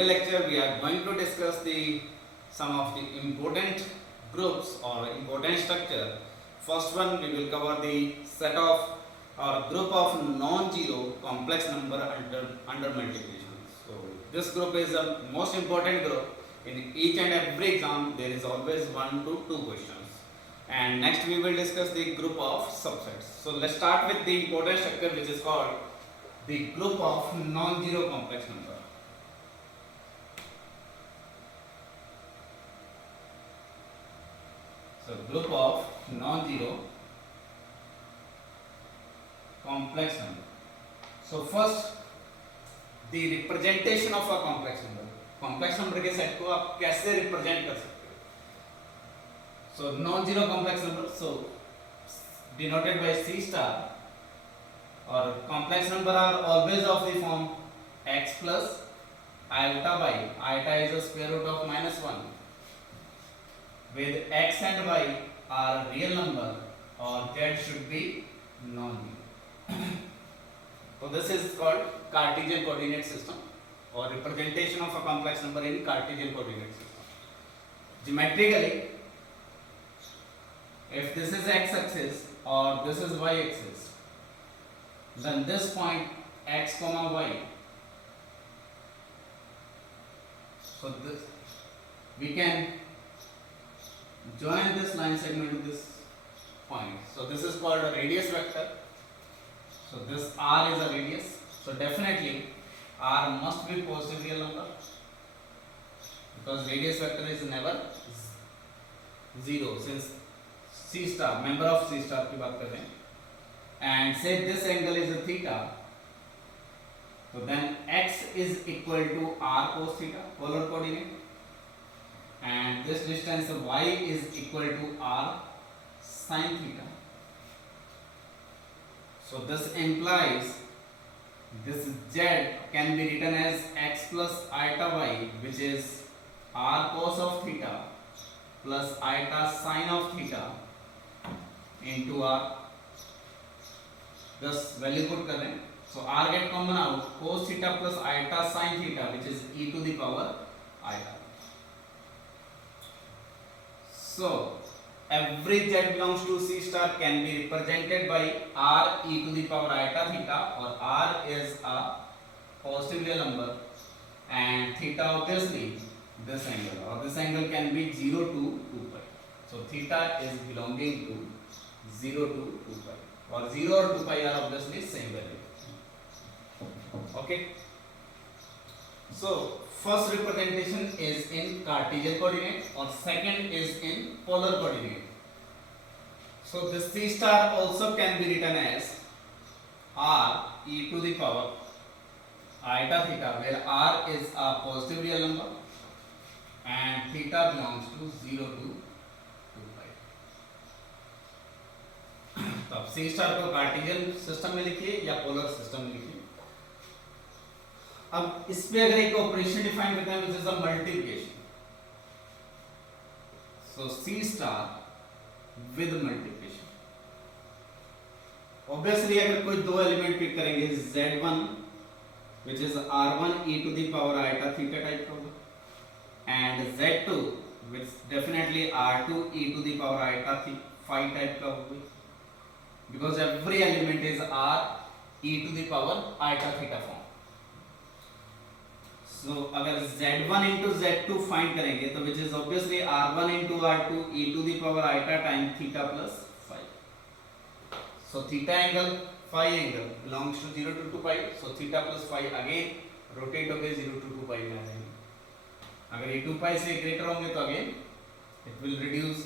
today lecture we are going to discuss the some of the important groups or important structure. First one, we will cover the set of or group of non-zero complex number under multiplication. So this group is the most important group. In each and every exam there is always 1 to 2 questions. And next we will discuss the group of subsets. So let's start with the important structure, which is called the group of non-zero complex number. So group of non-zero complex number. So first, the representation of a complex number. Complex number के set को आप कैसे represent कर सकते हो? So non zero complex number, so denoted by C star, और complex number are always of the form x plus iota by iota is a square root of -1 with x and y are real number or z should be non-zero. So this is called Cartesian coordinate system or representation of a complex number in Cartesian coordinate system. Geometrically, if this is x axis or this is y axis, then this point x comma y, so this we can join this line segment to this point. So this is called a radius vector. So this r is a radius. So definitely r must be positive real number because radius vector is never zero, since C star member of C star की बात कर रहे हैं, and say this angle is a theta, so then x is equal to r cos theta, polar coordinate, and this distance y is equal to r sin theta. So this implies this z can be written as x plus iota y, which is r cos of theta plus iota sin of theta into r. Thus value put कर रहे हैं. So r get common out, cos theta plus iota sin theta, which is e to the power iota. So every z belongs to C star can be represented by r e to the power iota theta, or r is a positive real number and theta obviously this angle, or this angle can be 0 to 2 pi. So theta is belonging to 0 to 2 pi, or 0 or 2 pi are obviously same value. Okay. So first representation is in Cartesian coordinate or second is in polar coordinate. So this C star also can be written as r e to the power iota theta, where r is a positive real number and theta belongs to 0 to 2 pi. तो अब C star को Cartesian system में लिखिए या polar system में लिखिए. अब इस पे अगर एक ऑपरेशन डिफाइन करते हैं, which is a multiplication. So C star with multiplication. Obviously अगर कोई दो एलिमेंट पिक करेंगे, z1 which is r1 e to the power iota theta type का होगा, and z2 which definitely r2 e to the power iota phi type का होगा, because every element is r e to the power iota theta form. So अगर z1 into z2 find करेंगे तो which is obviously r1 into r2 e to the power iota time theta plus phi. So theta angle phi angle belongs to 0 to 2 pi. So theta plus phi again rotate होके 0 to 2 pi में आ जाएंगे. अगर ये 2 pi से greater होंगे तो again it will reduce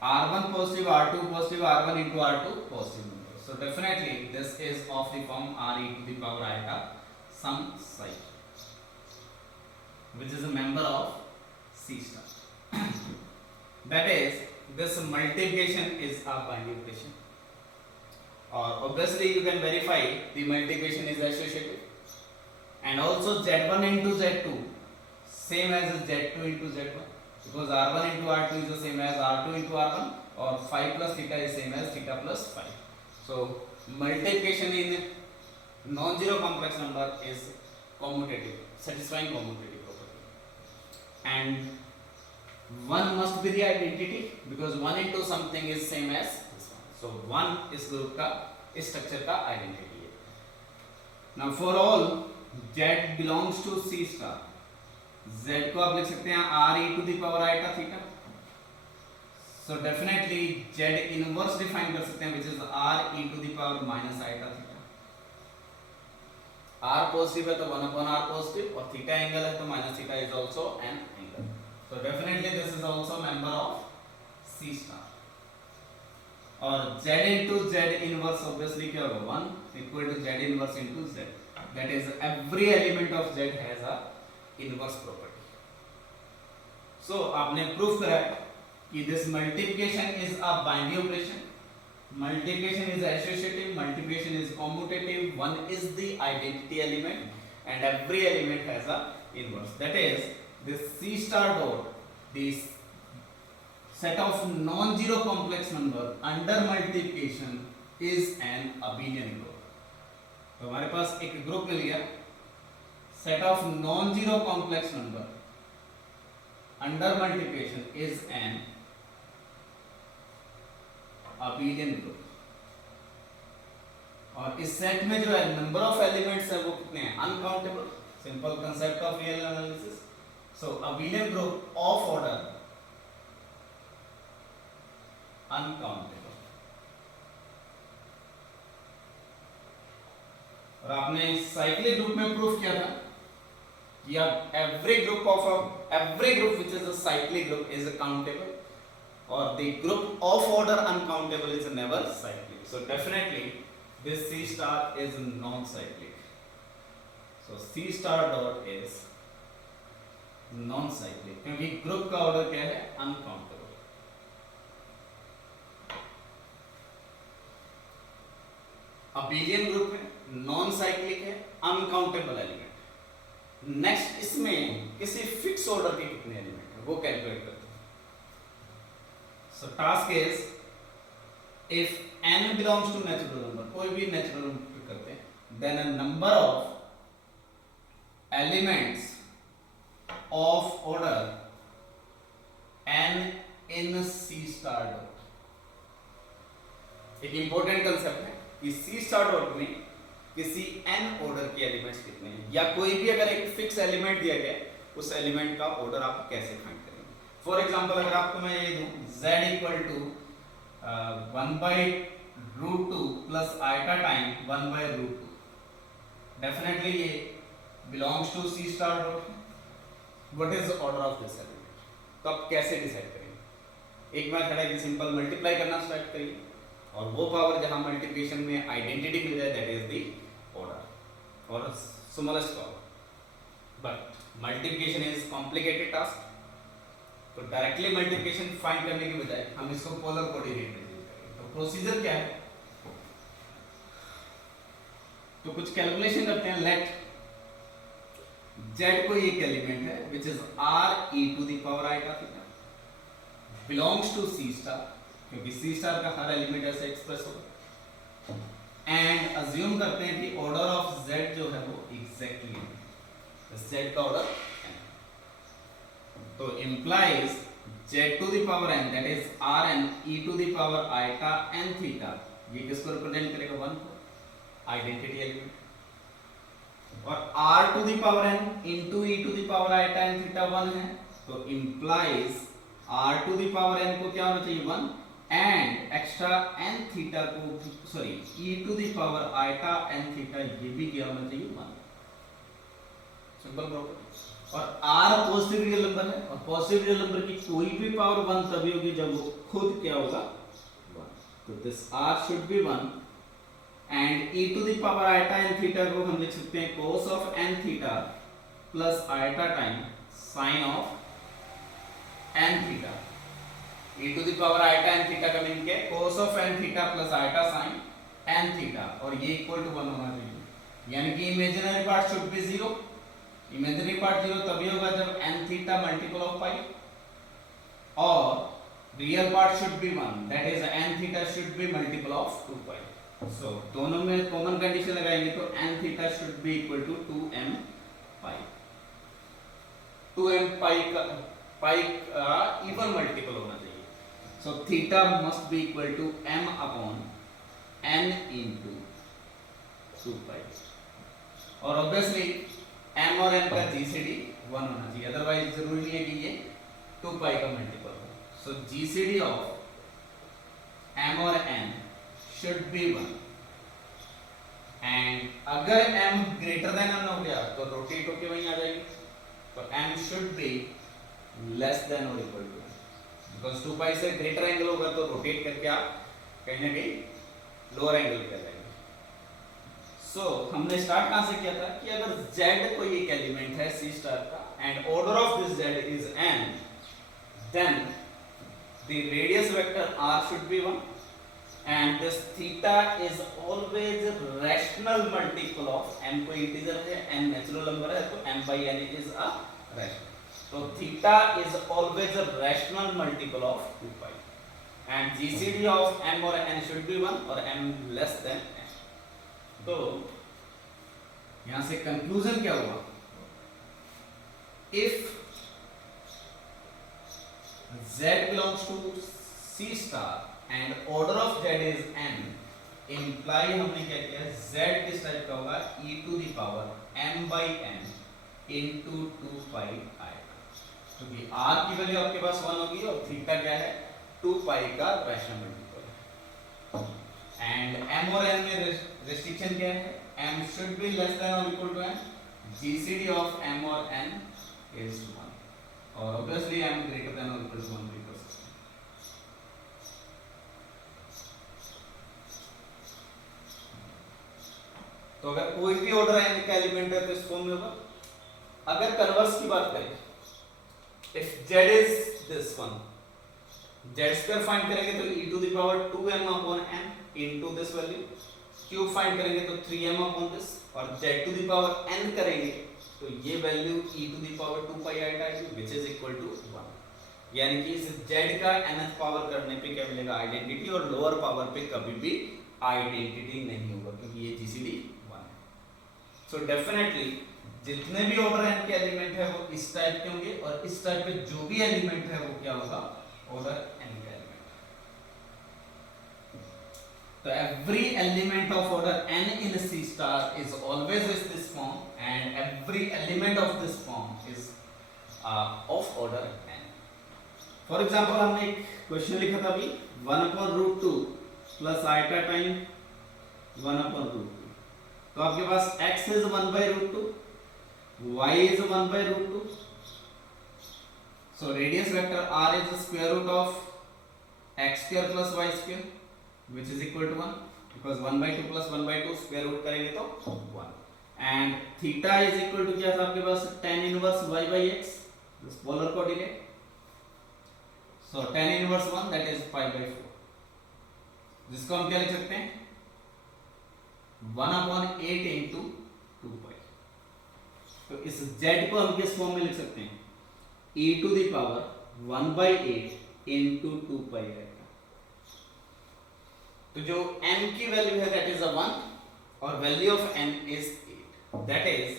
r1 positive, r2 positive, r1 into r2 positive number. So definitely this is of the form r e to the power iota some psi, which is a member of C star. That is, this multiplication is a binding operation, or obviously you can verify the multiplication is associative, and also z1 into z2 same as z2 into z1, because r1 into r2 is the same as r2 into r1, or phi plus theta is same as theta plus phi. So multiplication in non-zero complex number is commutative, satisfying commutative property. and 1 must be the identity because 1 into something is same as this one. So 1 इस group का इस structure का identity है. Now for all z belongs to C star, z को आप लिख सकते हैं r e to the power iota theta. So definitely z inverse define कर सकते हैं which is r e to the power minus iota theta. r positive है तो 1 upon r पॉजिटिव और थीटा एंगल है तो minus theta is also an angle. So definitely this is also member of C star. और z into z inverse obviously क्या होगा 1 equal to z inverse into z. That is every element of z has a inverse property. So आपने proof करा कि this multiplication is a binary operation. Multiplication is associative, multiplication is commutative, one is the identity element and every element has a inverse. That is this C star dot, this set of non-zero complex number under multiplication is an abelian group. तो हमारे पास एक group मिल गया set of non-zero complex number under multiplication is an abelian group. और इस set में जो है number of elements है वो कितने हैं uncountable. Simple concept of real analysis. So abelian group of order uncountable. और आपने साइक्लिक ग्रुप में प्रूफ किया था कि अब every group which is a cyclic group is countable or the group of order uncountable is never cyclic. So definitely this C star is non-cyclic. So C star dot is non-cyclic क्योंकि group का order क्या है uncountable. abelian group है, non-cyclic है, uncountable element. Next इसमें किसी fix order के कितने एलिमेंट है वो कैलकुलेट करते हैं. So task is if n belongs to natural number, कोई भी नेचुरल नंबर करते हैं, then a number of elements of order n in C star dot. एक इंपॉर्टेंट कंसेप्ट है कि C star dot में किसी n ऑर्डर के एलिमेंट्स कितने हैं या कोई भी अगर एक फिक्स एलिमेंट दिया गया है उस एलिमेंट का ऑर्डर आप कैसे फाइंड करेंगे. फॉर एग्जांपल अगर आपको मैं ये दूं z equal to 1 by root 2 plus iota time 1 by root 2, definitely ये belongs to C star dot. What is the order of this element. तो आप कैसे डिसाइड करेंगे. एक मेथड है कि सिंपल मल्टीप्लाई करना स्टार्ट करिए और वो पावर जहां मल्टीप्लिकेशन में आइडेंटिटी मिल जाए दैट इज द ऑर्डर और smallest power. But multiplication is complicated task. तो डायरेक्टली मल्टीप्लिकेशन फाइंड करने के बजाय हम इसको पोलर कोऑर्डिनेट में यूज करेंगे. तो प्रोसीजर क्या है. तो कुछ कैलकुलेशन करते हैं. लेट z कोई एक एलिमेंट है which is r e to the power iota theta belongs to C star क्योंकि C स्टार का हर एलिमेंट ऐसे एक्सप्रेस होगा. एंड अज्यूम करते हैं कि ऑर्डर ऑफ z जो है वो एग्जैक्टली z का ऑर्डर तो implies z to the power n that is rn e to the power iota n theta. ये किसको रिप्रेजेंट करेगा 1 को आइडेंटिटी एलिमेंट. और r to the power n into e to the power iota n theta 1 है तो implies r to the power n को क्या होना चाहिए 1 एंड एक्स्ट्रा n थीटा को sorry e to the power iota n theta ये भी क्या होना चाहिए 1. Simple property. और r पॉजिटिव रियल नंबर है और पॉजिटिव रियल नंबर की कोई भी पावर 1 तभी होगी जब वो खुद क्या होगा 1. तो this r should be 1 and e to the power iota n theta को हम लिख सकते हैं cos of n theta plus iota time sin of n theta. e to the power iota n theta का मीनिंग क्या है cos of n theta plus iota sin n theta और ये इक्वल टू 1 होना चाहिए. यानी कि imaginary part should be 0. Imaginary part 0 तभी होगा जब n theta multiple of pi और real part should be 1 that is n theta should be multiple of 2 pi. So दोनों में कॉमन कंडीशन लगाएंगे तो n theta should be equal to 2m pi. 2m pi का even multiple होना चाहिए. So theta must be equal to m upon n into 2 pi. और obviously m और n का जीसीडी 1 होना चाहिए, अदरवाइज जरूरी नहीं है कि ये 2 पाई का मल्टीपल हो. सो जीसीडी ऑफ m और n शुड बी 1. एंड अगर m ग्रेटर देन n हो गया तो रोटेट होके वहीं आ जाएगी. तो m should be less than और इक्वल टू, बिकॉज 2 पाई से ग्रेटर एंगल होगा तो रोटेट करके आप कहीं ना कहीं लोअर एंगल पे आ जाएंगे. सो हमने स्टार्ट कहां से किया था कि अगर z कोई एक एलिमेंट है c स्टार का and order of this z is n, then the radius vector r should be 1 and this theta is always rational multiple of m. कोई इंटीजर है, n नेचुरल नंबर है, तो m by n is a rational. तो theta is always a rational multiple of 2 pi and GCD of m और n should be 1 और m less than n. तो यहां से कंक्लूजन क्या हुआ? If z belongs to c star and order of z is n, imply हमने क्या किया, z किस टाइप का होगा, e to the power m by n into 2 pi i. क्योंकि r की वैल्यू आपके पास 1 होगी और थीटा क्या है, 2 pi का रैशनल मल्टीपल. एंड m और n में रेस्ट्रिक्शन क्या है, m should be less than और equal to n. GCD of m और n इज 1 और ऑब्वियसली m ग्रेटर देन और इक्वल टू 1 भी कर सकते हैं. तो अगर कोई भी ऑर्डर n का एलिमेंट है तो इस फॉर्म में होगा. अगर कन्वर्स की बात करें, if z is this one, z square find करेंगे तो e to the power 2m upon n into this value. Cube find करेंगे तो 3m upon this और z to the power n करेंगे तो ये value e to the power 2 pi i आएगी which is equal to 1. यानी कि इस z का nth पावर करने पे क्या मिलेगा, आइडेंटिटी, और लोअर पावर पे कभी भी आइडेंटिटी नहीं होगा क्योंकि ये जीसीडी 1 है. सो डेफिनेटली जितने भी ऑर्डर n के एलिमेंट है वो इस टाइप के होंगे और इस टाइप पे जो भी एलिमेंट है वो क्या होगा, ऑर्डर n का एलिमेंट. तो every element of order n in C star is always with this form and every element of this form is of order n. For example हमने एक क्वेश्चन लिखा था अभी 1/√2 प्लस आइटा टाइम 1/√2. तो आपके पास x is 1/√2, y is 1/√2. So radius vector r is the square root of x square plus y square which is equal to 1 because 1/2 plus 1/2 square root करेंगे तो 1. And theta is equal to क्या था आपके पास, tan inverse y by x, this polar coordinate. So tan inverse 1 that is pi by 4, जिसको हम क्या लिख सकते हैं, 1/8 into 2 pi. तो इस z को हम किस फॉर्म में लिख सकते हैं, e to the power 1/8 into 2 pi आएगा. तो जो m की वैल्यू है that is a 1 और value of n is 8. that is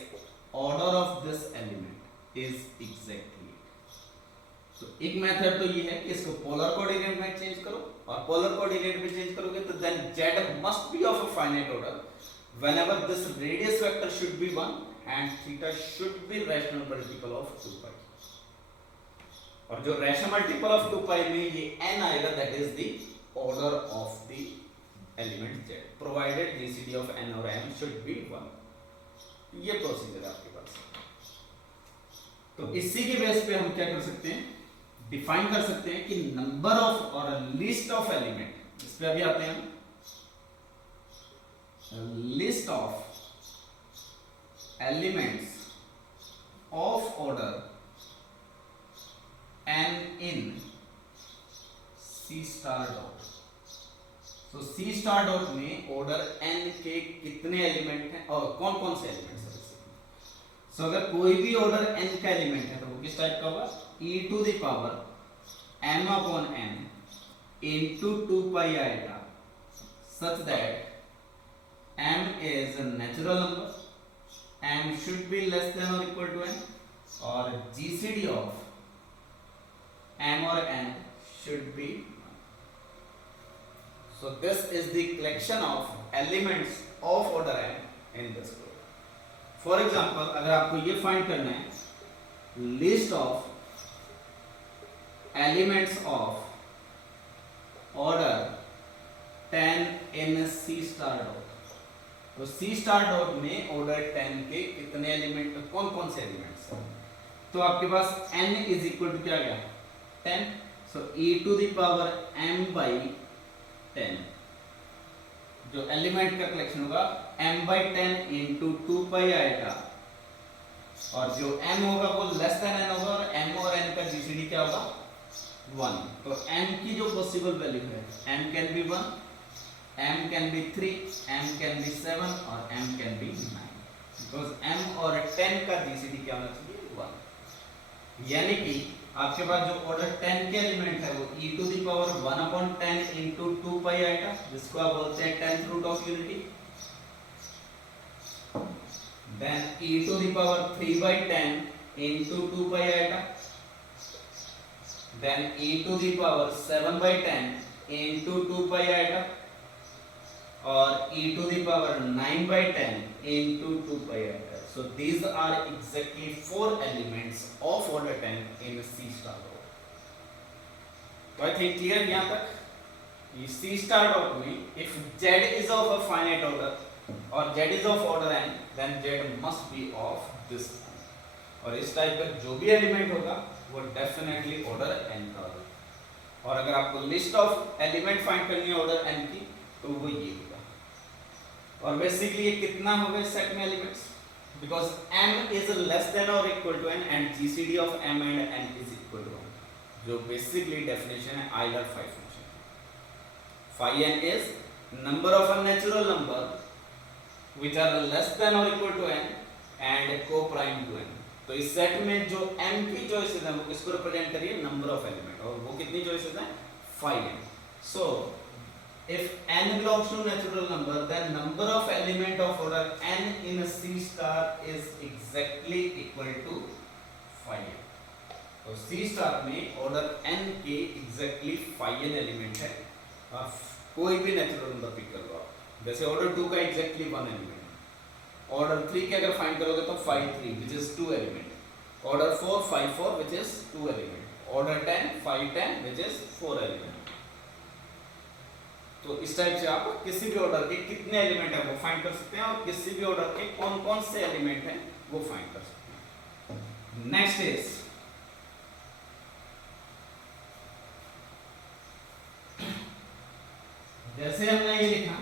order of this element is exactly 8. तो एक मेथड तो ये है कि इसको पोलर कोऑर्डिनेट में चेंज करो और पोलर कोऑर्डिनेट में चेंज करोगे तो then z must be of a finite order whenever this radius vector should be 1 and theta should be rational multiple of 2 pi. और जो rational multiple of 2 pi में ये n आएगा that is the order of the element z provided GCD of n और m should be 1. ये procedure आपके पास. तो इसी के बेस पे हम क्या कर सकते हैं, डिफाइन कर सकते हैं कि नंबर ऑफ और लिस्ट ऑफ एलिमेंट, इस पे अभी आते हैं हम, list of elements of order n in C star dot. So C star dot में order n के कितने एलिमेंट हैं और कौन कौन से एलिमेंट्स हैं. So अगर कोई भी order n का एलिमेंट है तो वो किस टाइप का होगा, e to the power m upon n into 2 pi iota such that m is a natural number, m should be less than or equal to n और GCD of m or n should be 1. So this is the collection of elements of order n in this group. For example, अगर आपको ये find करना है list of elements of order 10 in C star dot, तो C star dot में order 10 के कितने element, कौन कौन से एलिमेंट्स हैं? तो आपके पास n इज इक्वल टू क्या गया 10, so e to the power m by 10, जो एलिमेंट का कलेक्शन होगा m बाई 10 इंटू 2 पाई आएगा, और जो m होगा वो लेस देन n होगा, और m और n का जीसीडी क्या होगा 1. तो m की जो पॉसिबल वैल्यू है m can be 1, m can be 3, m can be 7 और m can be 9, because m और 10 का जीसीडी क्या होना चाहिए 1. यानी कि आपके पास जो ऑर्डर 10 के एलिमेंट है वो e to the power 1/10 into 2 pi आएगा, जिसको आप बोलते हैं 10th root of unity. Then e to the power 3/10 into 2 pi आएगा. Then e to the power 7/10 into 2 pi आएगा, और e to the power 9/10 into 2 pi आएगा. So these are exactly 4 elements of order 10 in C star dot. So I think clear यहाँ तक. C star dot में if Z is of a finite order or Z is of order n, then Z must be of this kind. और इस type का जो भी element होगा वो डेफिनेटली ऑर्डर n का होगा. और अगर आपको लिस्ट ऑफ एलिमेंट फाइंड करनी है ऑर्डर n की तो वो ये होगा. और बेसिकली ये कितना होगा इस सेट में elements, because m is less than or equal to n and GCD of m and n is equal to 1, जो basically definition है Euler phi function. Phi n is number of a natural number which are less than or equal to n and co-prime to n. तो इस set में जो m की choices हैं वो किसको रिप्रेजेंट करिए, नंबर ऑफ एलिमेंट, और वो कितनी चॉइसेस हैं phi n. So if n belongs to natural number, then number of element of order n in a C star is exactly equal to phi n. तो C star में order n के exactly phi n element है. आप कोई भी natural number pick कर लो आप, जैसे order 2 का exactly 1 एलिमेंट, order 3 के अगर फाइंड करोगे तो phi 3 which is 2 element, order 4 phi 4 which is 2 element, order 10 phi 10 which is 4 element. तो इस टाइप से आप किसी भी ऑर्डर के कितने एलिमेंट है वो फाइंड कर सकते हैं, और किसी भी ऑर्डर के कौन कौन से एलिमेंट हैं वो फाइंड कर सकते हैं. नेक्स्ट इज जैसे हमने ये लिखा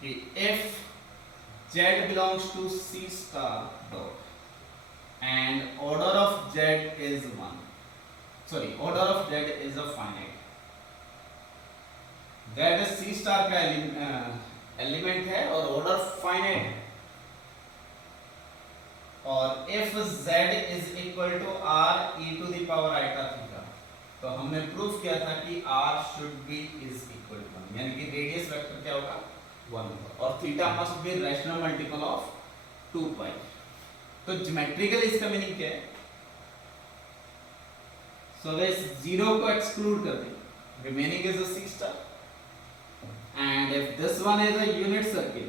कि if Z belongs to C star dot and order of Z is 1, sorry, order of Z is a finite, that is C star का एलिमेंट है और ऑर्डर फाइनाइट है. और if Z is equal to R e to the power iota theta, तो हमने proof किया था कि R should be is equal to 1, यानी कि रेडियस वेक्टर क्या होगा 1 होगा, और theta must B rational multiple of 2 पाई. तो ज्योमेट्रिकली इसका मीनिंग क्या है, सो इस जीरो को एक्सक्लूड कर दें, remaining is a C star. And if this one is a unit circle,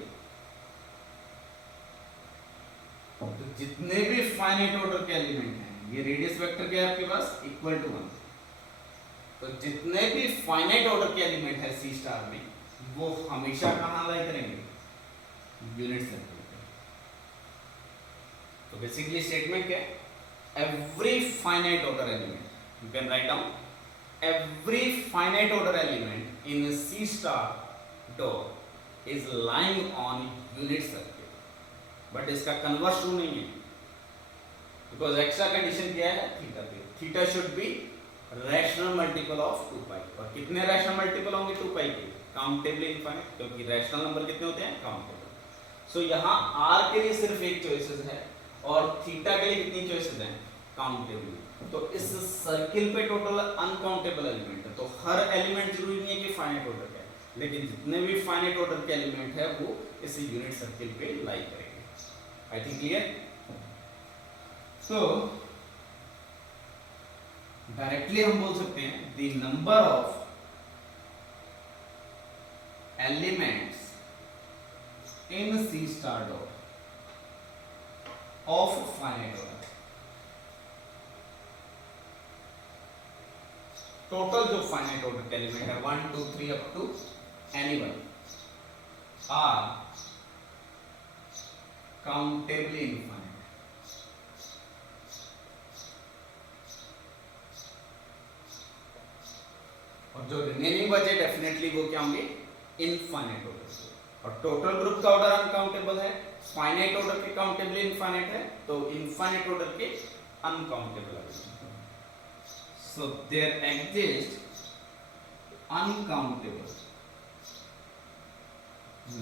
तो जितने भी फाइनाइट ऑर्डर के एलिमेंट हैं, ये रेडियस वेक्टर क्या है आपके पास इक्वल टू 1, तो जितने भी फाइनाइट ऑर्डर के एलिमेंट है C स्टार में वो हमेशा कहाँ लाई करेंगे, यूनिट सर्कल पे. तो बेसिकली स्टेटमेंट क्या है, every finite order element, you can write down every finite order element in a C star dot is lying on unit circle, but इसका कन्वर्स ट्रू नहीं है, because एक्स्ट्रा कंडीशन क्या है theta पे, theta should B rational multiple of 2 pi. और कितने rational multiple होंगे 2 पाई के, काउंटेबल इनफाइनाइट, क्योंकि रैशनल नंबर कितने होते हैं काउंटेबल. सो यहाँ r के लिए सिर्फ एक चॉइसेस है और थीटा के लिए कितनी चॉइसेस हैं काउंटेबल. तो इस सर्किल पे टोटल अनकाउंटेबल एलिमेंट है, तो हर एलिमेंट जरूरी नहीं है कि फाइनाइट ऑर्डर का है, लेकिन जितने भी फाइनाइट ऑर्डर के एलिमेंट है वो इस यूनिट सर्किल पे लाई करेंगे. I think clear. तो डायरेक्टली हम बोल सकते हैं the number of elements in C star dot of finite order, total जो फाइनाइट ऑर्डर के एलिमेंट है 1 2 3 up to any one are countably infinite. और जो रिमेनिंग बचे डेफिनेटली वो क्या होंगे, इनफाइनाइट ऑर्डर। और टोटल ग्रुप का ऑर्डर अनकाउंटेबल है, फाइनाइट ऑर्डर के काउंटेबली इनफाइनाइट है, तो इनफाइनाइट ऑर्डर के अनकाउंटेबल है। So there exist uncountable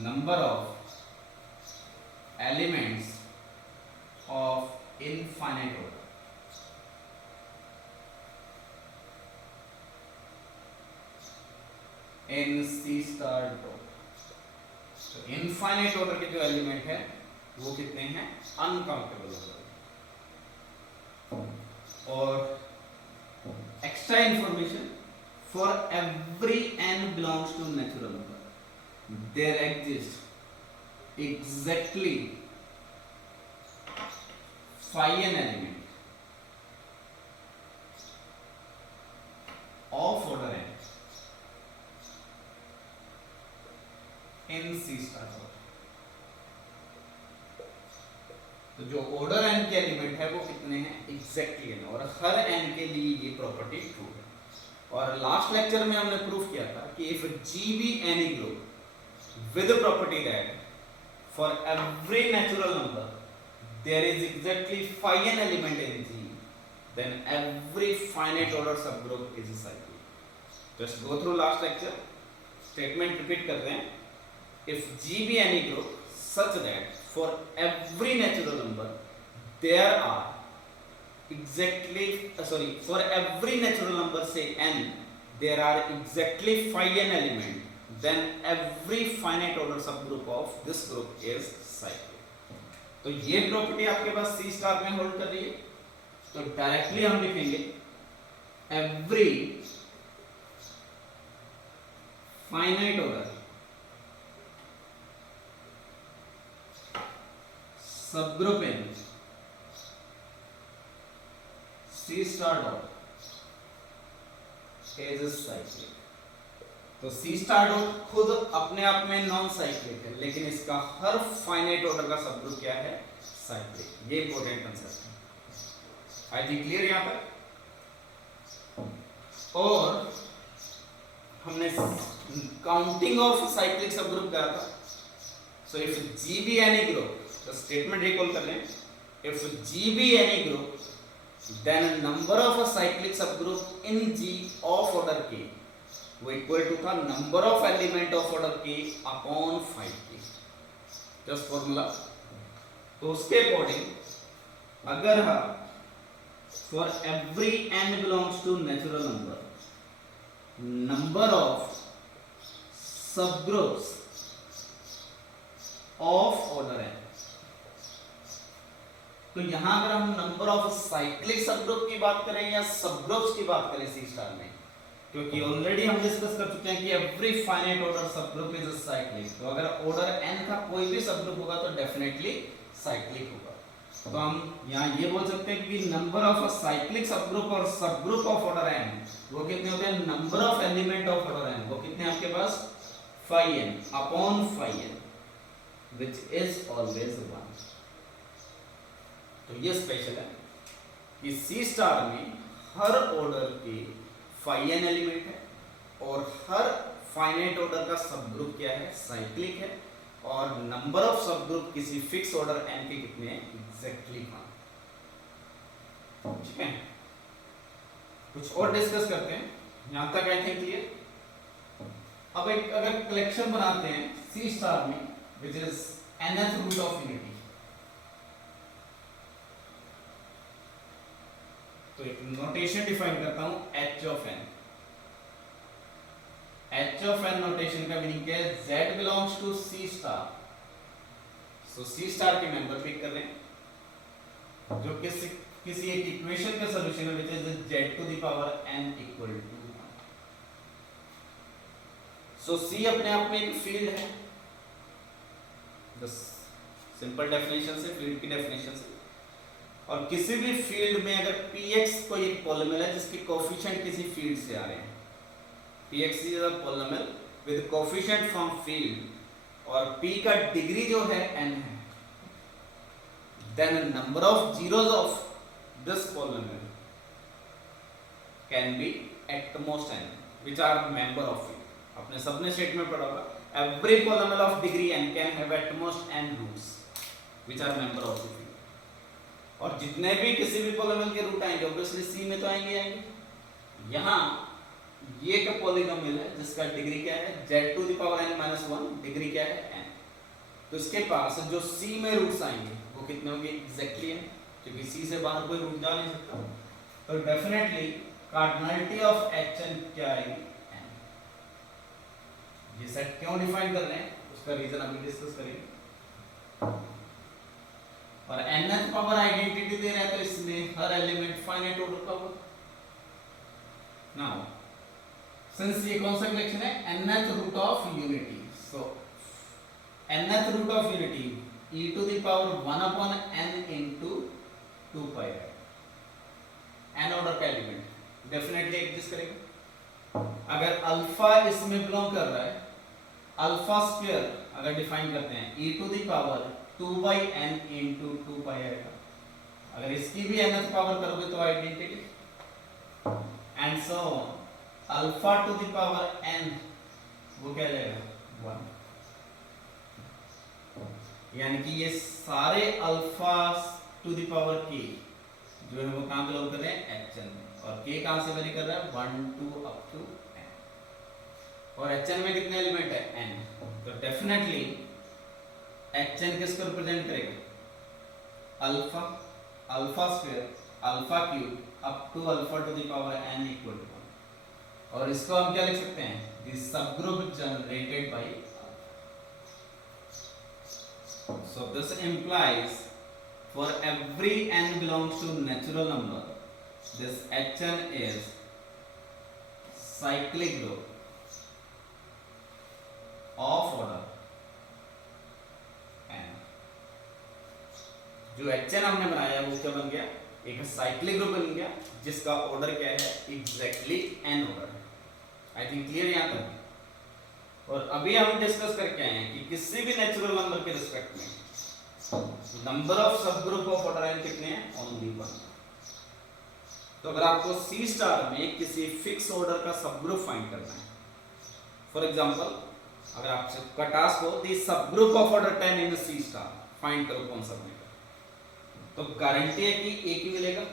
number of elements of infinite order in C star dot। तो इनफाइनाइट ऑर्डर के जो एलिमेंट है वो कितने हैं, अनकाउंटेबल ऑर्डर। और extra information, for every n belongs to natural number there exists exactly phi n element of order n in C star dot। तो जो ऑर्डर n के एलिमेंट है वो कितने हैं, एग्जैक्टली n, और हर n के लिए ये प्रॉपर्टी ट्रू है। और लास्ट लेक्चर में हमने प्रूफ किया था कि if G be any group with the property that for every natural number there is exactly phi n element in G, then every finite order subgroup is a cycle। Just go through last lecture, statement repeat करते हैं। If G be any group such that for every natural number there are exactly for every natural number say n there are exactly phi n element, then every finite order subgroup of this group is cyclic। तो ये property आपके पास C star में hold कर रही है, तो डायरेक्टली हम लिखेंगे every finite order subgroup n C star dot is cyclic. तो C स्टार डॉट खुद अपने आप में नॉन साइक्लिक है, लेकिन इसका हर फाइनाइट ऑर्डर का सबग्रुप क्या है, साइक्लिक। ये इंपॉर्टेंट कंसेप्ट है। आई थिंक क्लियर यहां पर। और हमने काउंटिंग ऑफ साइक्लिक सबग्रुप करा था। So if G be any group, तो स्टेटमेंट रिकॉल कर लें, if G be any group then number of a cyclic subgroup in G of order k वो इक्वल टू था number of element of order k upon 5k, just formula. तो उसके according अगर हम for every n belongs to natural number of subgroups of order n, तो यहां अगर हम नंबर ऑफ साइक्लिक सबग्रुप की बात करें या सबग्रुप्स की बात करें C स्टार में, क्योंकि ऑलरेडी हम डिस्कस कर चुके हैं कि every finite order subgroup is a cyclic, तो अगर ऑर्डर n का कोई भी सबग्रुप होगा तो डेफिनेटली साइक्लिक होगा। तो हम यहां ये बोल सकते हैं कि number of a cyclic subgroup और सबग्रुप ऑफ ऑर्डर n वो कितने होते हैं, number of element of order n वो कितने आपके पास, phi n upon phi n which is always 1। तो ये स्पेशल है कि C स्टार में हर ऑर्डर के phi n एलिमेंट है और हर फाइनाइट ऑर्डर का सबग्रुप क्या है, साइक्लिक है, और नंबर ऑफ सबग्रुप किसी फिक्स ऑर्डर n के कितने हैं, एग्जैक्टली 1। ठीक है, कुछ और डिस्कस करते हैं, यहां तक आई थिंक क्लियर। अब एक अगर कलेक्शन बनाते हैं C स्टार में which is nth root of unity, तो एक नोटेशन डिफाइन करता हूं h of n। h of n notation का मीनिंग क्या है, z belongs to C star. So C star के मेंबर पिक कर रहे हैं जो किस किसी एक इक्वेशन का सॉल्यूशन है which is z to the power n equal to 1। So c अपने आप में एक फील्ड है, बस सिंपल डेफिनेशन से, फील्ड की डेफिनेशन से। और किसी भी फील्ड में अगर px कोई एक पॉलिनोमियल है जिसके कोएफिशिएंट किसी फील्ड से आ रहे हैं, px is a polynomial with coefficient from field और p का डिग्री जो है n है, then number of zeros of this polynomial can be at most n which are member of it। आपने सबने स्टेट में पढ़ा होगा every polynomial of degree n can have at most n roots which are member of the field। और जितने भी किसी भी polynomial के रूट आएंगे ऑब्वियसली c में तो आएंगे आएंगे। यहाँ ये का पॉलीनोमियल है जिसका डिग्री क्या है z to the power n minus 1, degree क्या है n। तो इसके पास जो c में रूट्स आएंगे वो कितने होंगे एग्जैक्टली है, क्योंकि c से बाहर कोई रूट जा नहीं सकता। तो डेफिनेटली कार्डिनलिटी ऑफ hn क्या आएगी n। ये सेट क्यों डिफाइन कर रहे हैं उसका रीजन अभी डिस्कस करेंगे। और nth पावर आइडेंटिटी दे रहा है तो इसमें हर एलिमेंट फाइनाइट ऑर्डर का होगा। नाउ सिंस ये कौन सा कलेक्शन है nth root of unity, so nth root of unity e to the power 1 upon n into 2 pi n order का एलिमेंट डेफिनेटली एग्जिस्ट करेगा। अगर अल्फा इसमें बिलोंग कर रहा है, अल्फा स्क्वायर अगर डिफाइन करते हैं e to the power 2 by n into 2 pi आएगा। अगर इसकी भी nth पावर करोगे तो identity and so alpha to the power n वो क्या जाएगा 1। यानी कि ये सारे alpha to the power k जो है वो कहां बिलोंग कर रहे हैं hn में, और k कहां से वेरी कर रहा है 1 2 अप टू n, और hn में कितने एलिमेंट है n। तो डेफिनेटली hn किसको रिप्रेजेंट करेगा alpha, alpha square, alpha cube up to alpha to the power n equal to 1। और इसको हम क्या लिख सकते हैं the subgroup generated by. So this implies for every n belongs to natural number, this hn is cyclic group of order n। जो hn हमने बनाया वो क्या बन गया एक साइक्लिक ग्रुप बन गया जिसका ऑर्डर क्या है एग्जैक्टली n ऑर्डर। आई थिंक क्लियर यहाँ तक। और अभी हम डिस्कस करके आए हैं कि किसी भी नेचुरल नंबर के रिस्पेक्ट में नंबर ऑफ सब ग्रुप ऑफ ऑर्डर n कितने हैं ओनली 1। तो अगर आपको C स्टार में किसी फिक्स ऑर्डर का सब ग्रुप फाइंड करना है, फॉर एग्जांपल अगर आपसे का टास्क हो the sub group of order 10 in C star find करो कौन सा बनेगा, तो गारंटी है कि एक ही मिलेगा।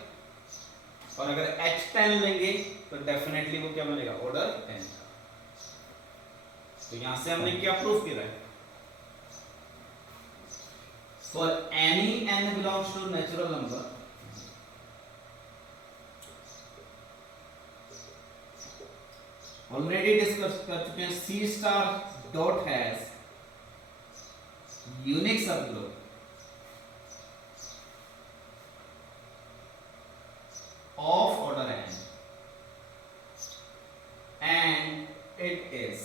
और अगर H10 लेंगे तो डेफिनेटली वो क्या मिलेगा ऑर्डर 10। तो यहां से हमने क्या प्रूफ किया है for any n belongs to natural number already discuss कर चुके हैं C star dot has unique subgroup of order n and it is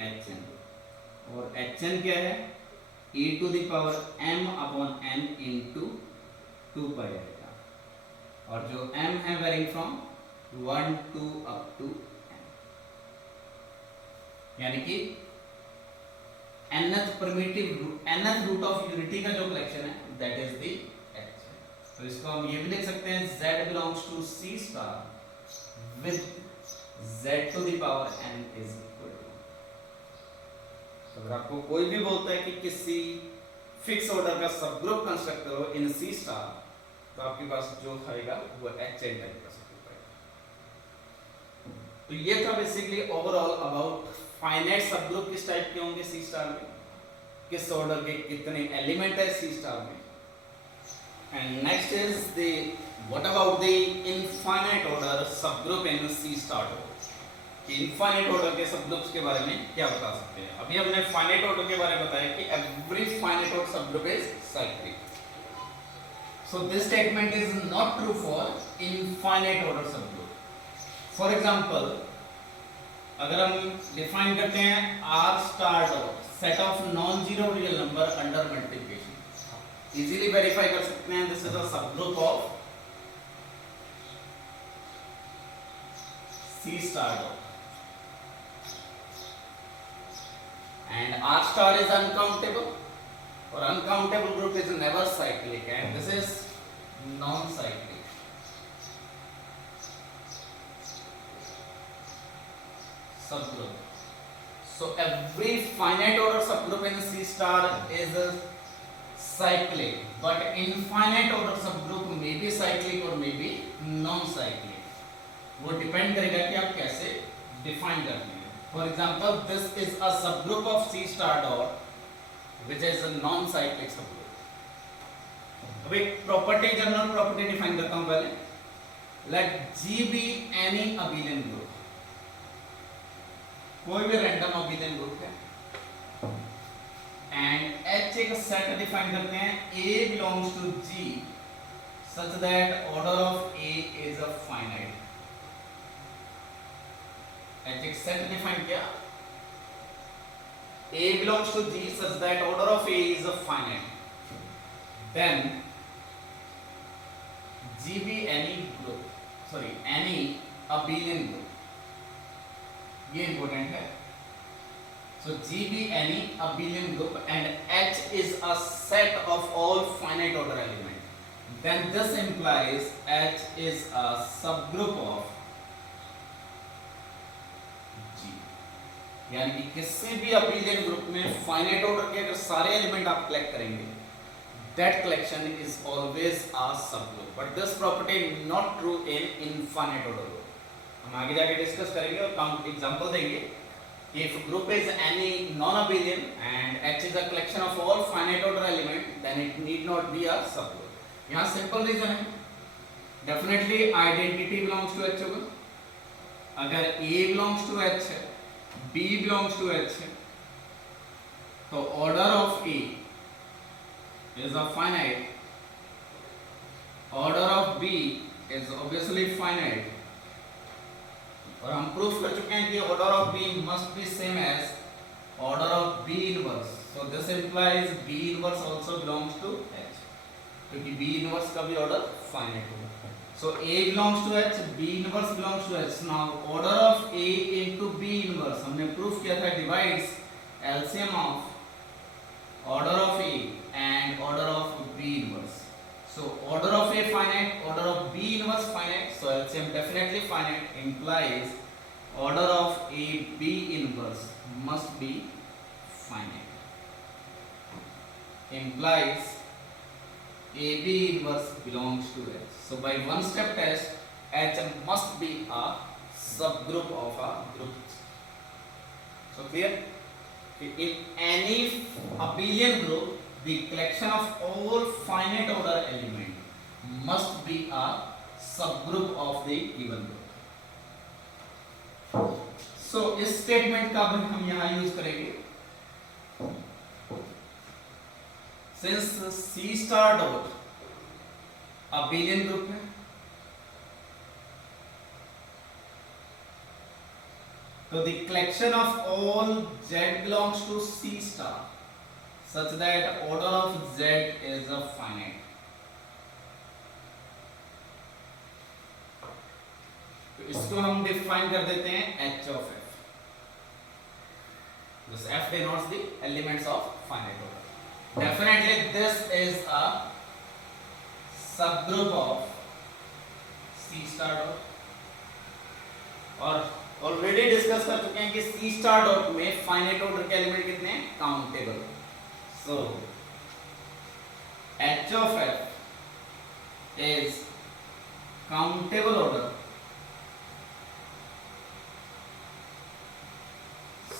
hn। और hn क्या है e to the power m upon n into 2 pi आएगा, और जो m है varying from 1 2 up to n, यानी कि nth रूट ऑफ यूनिटी का जो कलेक्शन है दैट इज द hn। तो इसको हम ये भी लिख सकते हैं z belongs to C star with z to the power n is equal to. अगर आपको कोई भी बोलता है कि किसी फिक्स ऑर्डर का सब ग्रुप कंस्ट्रक्ट करो इन C स्टार, तो आपके पास जो आएगा वो hn टाइप का सब ग्रुप आएगा। तो ये था बेसिकली ओवरऑल अबाउट फाइनाइट सब ग्रुप किस टाइप के होंगे C स्टार में, किस ऑर्डर के कितने एलिमेंट है C स्टार में। And next is the what about the infinite order सब group in C star. Infinite order के सब ग्रुप्स के बारे में क्या बता सकते हैं? अभी हमने फाइनाइट ऑर्डर के बारे में बताया कि एवरी फाइनाइट ऑर्डर सब group is cyclic. So this statement is not true for infinite order subgroup. For example, अगर हम डिफाइन करते हैं R star dot set of non zero real number under multiplication, easily verify कर सकते हैं this is a subgroup of C star dot and R star is uncountable or uncountable group is never cyclic and this is non-cyclic. Subgroup. So every finite order subgroup in C star is a cyclic, but infinite order subgroup may be cyclic or may be non-cyclic. वो depend करेगा कि आप कैसे define करते हैं. For example this is a subgroup of C star dot which is a non cyclic subgroup. अब एक property, general property define करता हूं पहले. Let G be any abelian group, कोई भी रैंडम अबेलियन ग्रुप है, एंड H एक set define करते हैं A belongs to G such that order of A is a finite. H एक सेट डिफाइन किया A belongs to G such that order of A is a finite, then G be any group, any abelian group. ये important है. So G be any abelian group and H is a set of all finite order elements. Then this implies H is a subgroup of यानी कि किसी भी abelian group में finite order के अगर सारे एलिमेंट आप कलेक्ट करेंगे, that collection is always a subgroup. But this property not true in infinite order group. हम आगे जाके डिस्कस करेंगे और काउंट एग्जांपल देंगे. If group is any non abelian and H is a collection of all finite order element, then it need not be a subgroup. यहां simple reason है, definitely identity belongs to H होगा. अगर A belongs to H है, B belongs to H, तो order of A is a finite, order of B is obviously finite, और हम proof कर चुके हैं कि order of B must be same as order of B inverse. So this implies B inverse also belongs to H, क्योंकि B inverse का भी order finite होगा. So A belongs to H, B inverse belongs to H. Now order of A into B inverse हमने proof किया था divides LCM of order of A and order of B inverse. So order of A finite, order of B inverse finite. So LCM definitely finite implies order of A B inverse must be finite. Implies AB inverse belongs to H. So by one step test, H must be a subgroup of a group. So clear? In any abelian group, the collection of all finite order element must be a subgroup of the given group. So इस statement का भी हम यहाँ use करेंगे. Since C star dot abelian group है, तो the collection of all Z belongs to C star such that order of Z is a finite. तो इसको हम डिफाइन कर देते हैं H of F. This F denotes the elements of finite order. Definitely this is a subgroup of C star dot. और already discuss कर चुके हैं कि C star dot में फाइनाइट ऑर्डर के एलिमेंट कितने हैं? Countable. So H of F is countable order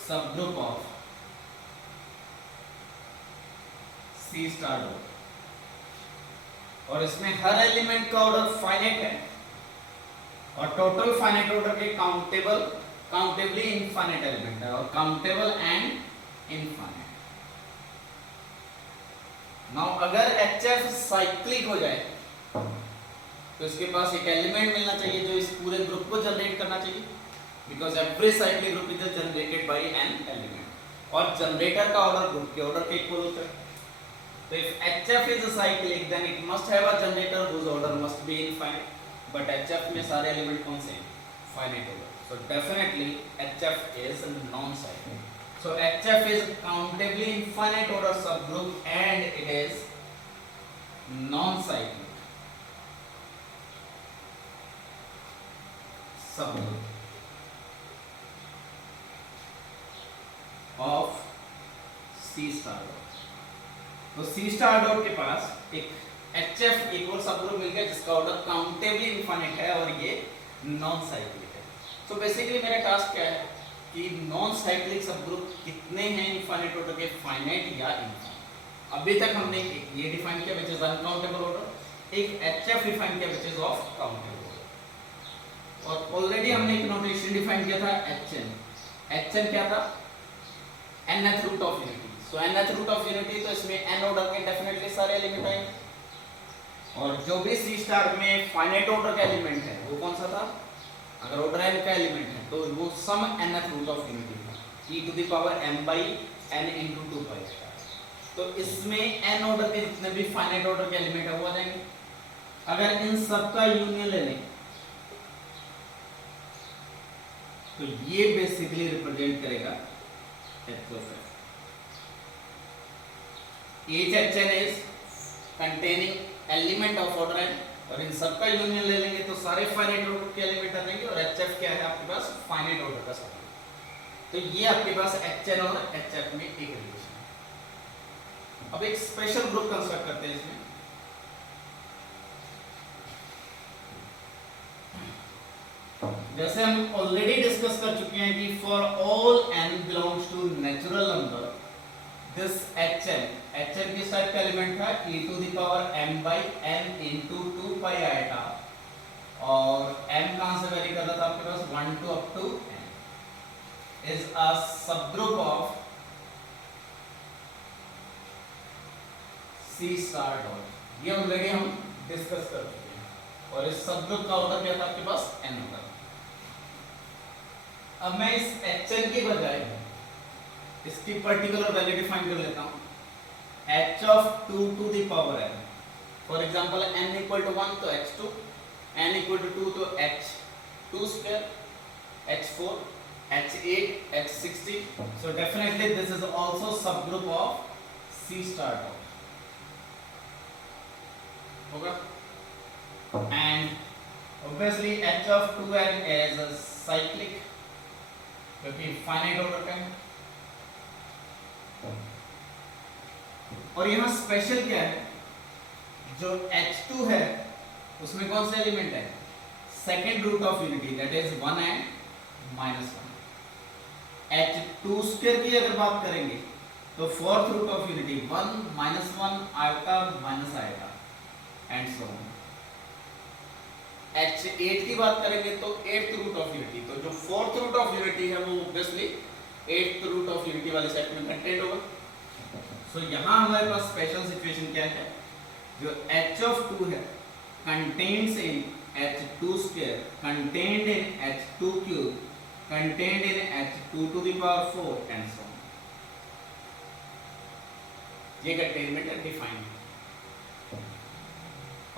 subgroup of C star dot. और इसमें हर एलिमेंट का ऑर्डर फाइनाइट है और टोटल फाइनाइट ऑर्डर के काउंटेबल काउंटेबली इनफाइनाइट एलिमेंट है और काउंटेबल एंड इनफाइनाइट। नाउ अगर HF साइक्लिक हो जाए तो इसके पास एक एलिमेंट मिलना चाहिए जो इस पूरे ग्रुप को जनरेट करना चाहिए, because every cyclic group is generated by an element और जनरेटर का ऑर्डर ग्रुप के ऑर्डर के इक्वल होता है। तो if HF is cyclic then it must have a generator whose order must be infinite, but HF में सारे element कौन से हैं? Finite order. So definitely HF is non-cyclic. So HF is countably infinite order subgroup and it is non-cyclic subgroup of C star dot। तो C star dot के पास एक HF एक और सबग्रुप मिल गया जिसका ऑर्डर काउंटेबली इनफाइनाइट है और ये नॉन साइक्लिक है। सो बेसिकली मेरा टास्क क्या है कि नॉन साइक्लिक सबग्रुप कितने हैं इनफाइनाइट ऑर्डर के, फाइनाइट या इनफाइनाइट। अभी तक हमने ये डिफाइन किया व्हिच इज अनकाउंटेबल ऑर्डर, एक HF डिफाइन किया which is of countable order, और ऑलरेडी हमने एक नोटेशन डिफाइन किया था HN। HN क्या था? nth root of unity. So nth root of unity तो इसमें n ऑर्डर के डेफिनेटली सारे एलिमेंट आएंगे, और जो भी C स्टार में फाइनाइट ऑर्डर का एलिमेंट है वो कौन सा था? अगर ऑर्डर n का एलिमेंट है तो वो some nth root of unity था, e to the power m by n into 2 pi star. तो इसमें n ऑर्डर के जितने भी फाइनाइट ऑर्डर के एलिमेंट है वो आ जाएंगे। अगर इन सब का यूनियन ले लें तो ये बेसिकली रिप्रेजेंट करेगा H of F। Each HN is containing element of order n, और इन सब का यूनियन ले लेंगे तो सारे फाइनाइट ऑर्डर के एलिमेंट आ जाएंगे, और HF क्या है आपके पास? फाइनाइट ऑर्डर का सब। तो ये आपके पास HN और HF में एक रिलेशन है। अब एक स्पेशल ग्रुप कंस्ट्रक्ट करते हैं इसमें। जैसे हम ऑलरेडी डिस्कस कर चुके हैं कि for all n belongs to natural number this HN किस टाइप का एलिमेंट था? e to the power m by n into 2 pi iota, और m कहां से वेरी कर रहा था आपके पास? 1 to up to n is a subgroup of C star dot। ये ऑलरेडी हम डिस्कस कर चुके हैं, और इस सबग्रुप का ऑर्डर क्या था आपके पास? n होगा। अब मैं इस HN के बजाय इसकी पर्टिकुलर वैल्यू डिफाइन कर लेता हूं, h of 2 to the power n। For example n equal to 1 तो h2, n equal to 2 तो h2 square, h4, h8, h16। so definitely this is also subgroup of C star dot होगा। and obviously h of 2n is a cyclic क्योंकि finite order का है। और यहाँ special क्या है? जो H2 है उसमें कौन से एलिमेंट है? Second root of unity that is 1 and -1। H2 square की अगर बात करेंगे तो fourth root of unity 1 -1 iota minus iota and so on. H8 की बात करेंगे तो 8th रूट ऑफ यूनिटी, तो जो फोर्थ रूट ऑफ यूनिटी है वो obviously 8th root of unity वाले सेट में कंटेंट होगा। सो यहाँ हमारे पास स्पेशल सिचुएशन क्या है? जो h of 2 है contains in h2 square, contained in h2 cube, contained in h2 to the power 4 and so on। ये कंटेनमेंट है डिफाइन।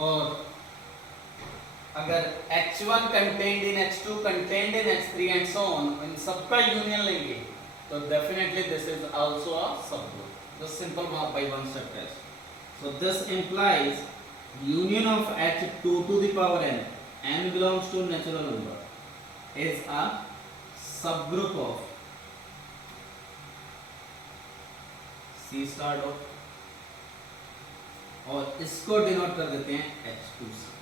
और अगर h1 contained in h2, contained in h3 and so on, इन सबका union लेंगे तो definitely this is also a subgroup। Just simple by one step test। So this implies union of h2 to the power n belongs to natural number, is a subgroup of C star dot, और इसको denote कर देते हैं h2 से।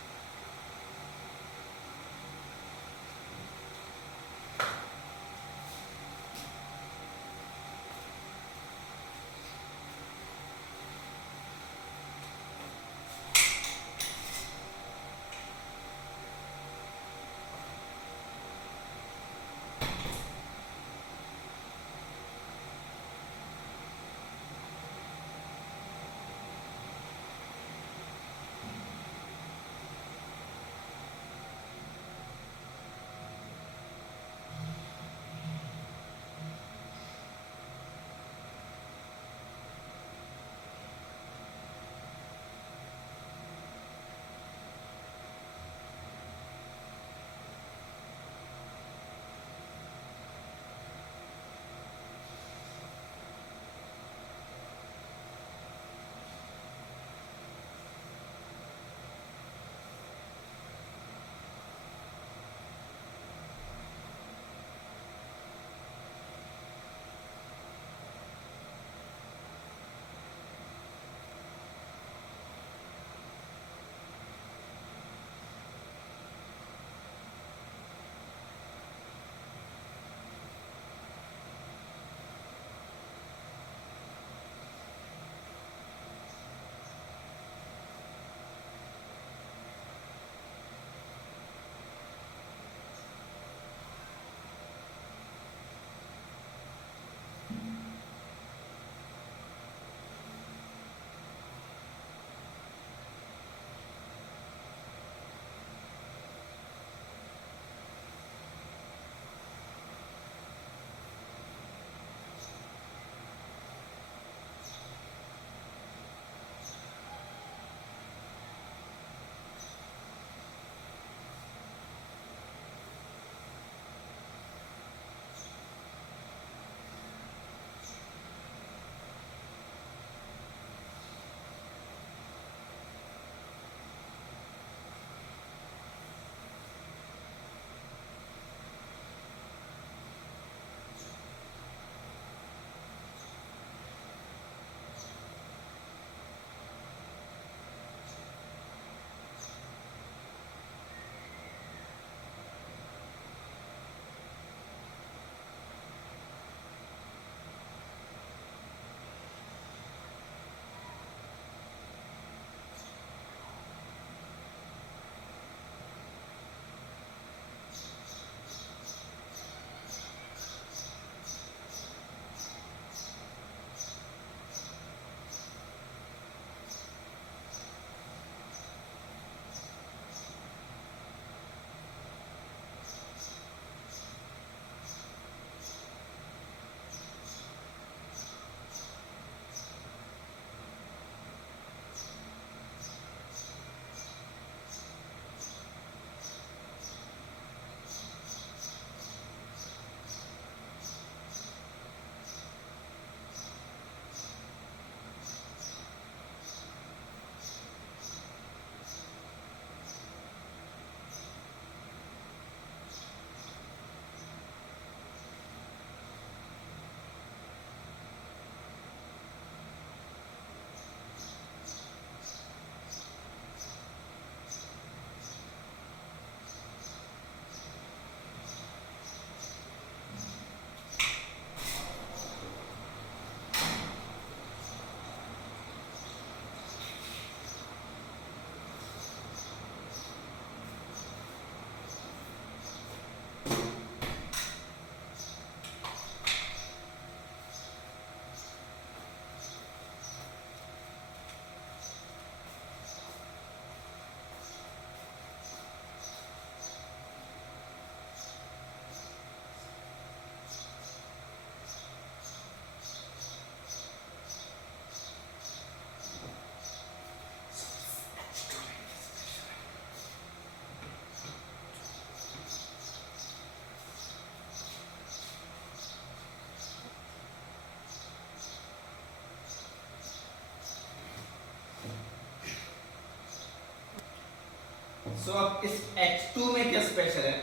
सो अब इस H2 में क्या स्पेशल है?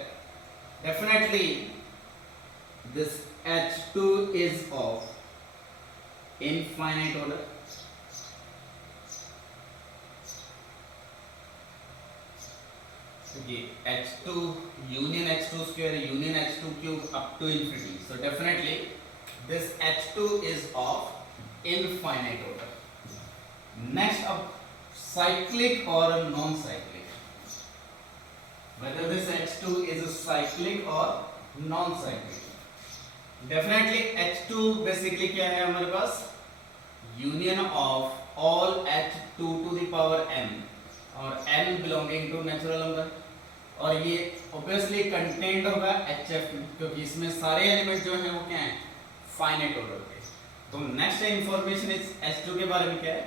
Definitely this H2 is of infinite order. H2 union H2 square union H2 cube up to infinity. So definitely this H2 is of infinite order. Next up, cyclic or non-cyclic. Whether this H2 is a cyclic or non-cyclic. Definitely H2 basically क्या है हमारे पास? Union of all H2 to the power n और n belonging to natural number. और ये obviously content होगा HF में, क्योंकि इसमें सारे एलिमेंट जो हैं वो क्या हैं? फाइनाइट ऑर्डर के. तो नेक्स्ट इंफॉर्मेशन इस H2 के बारे में क्या है?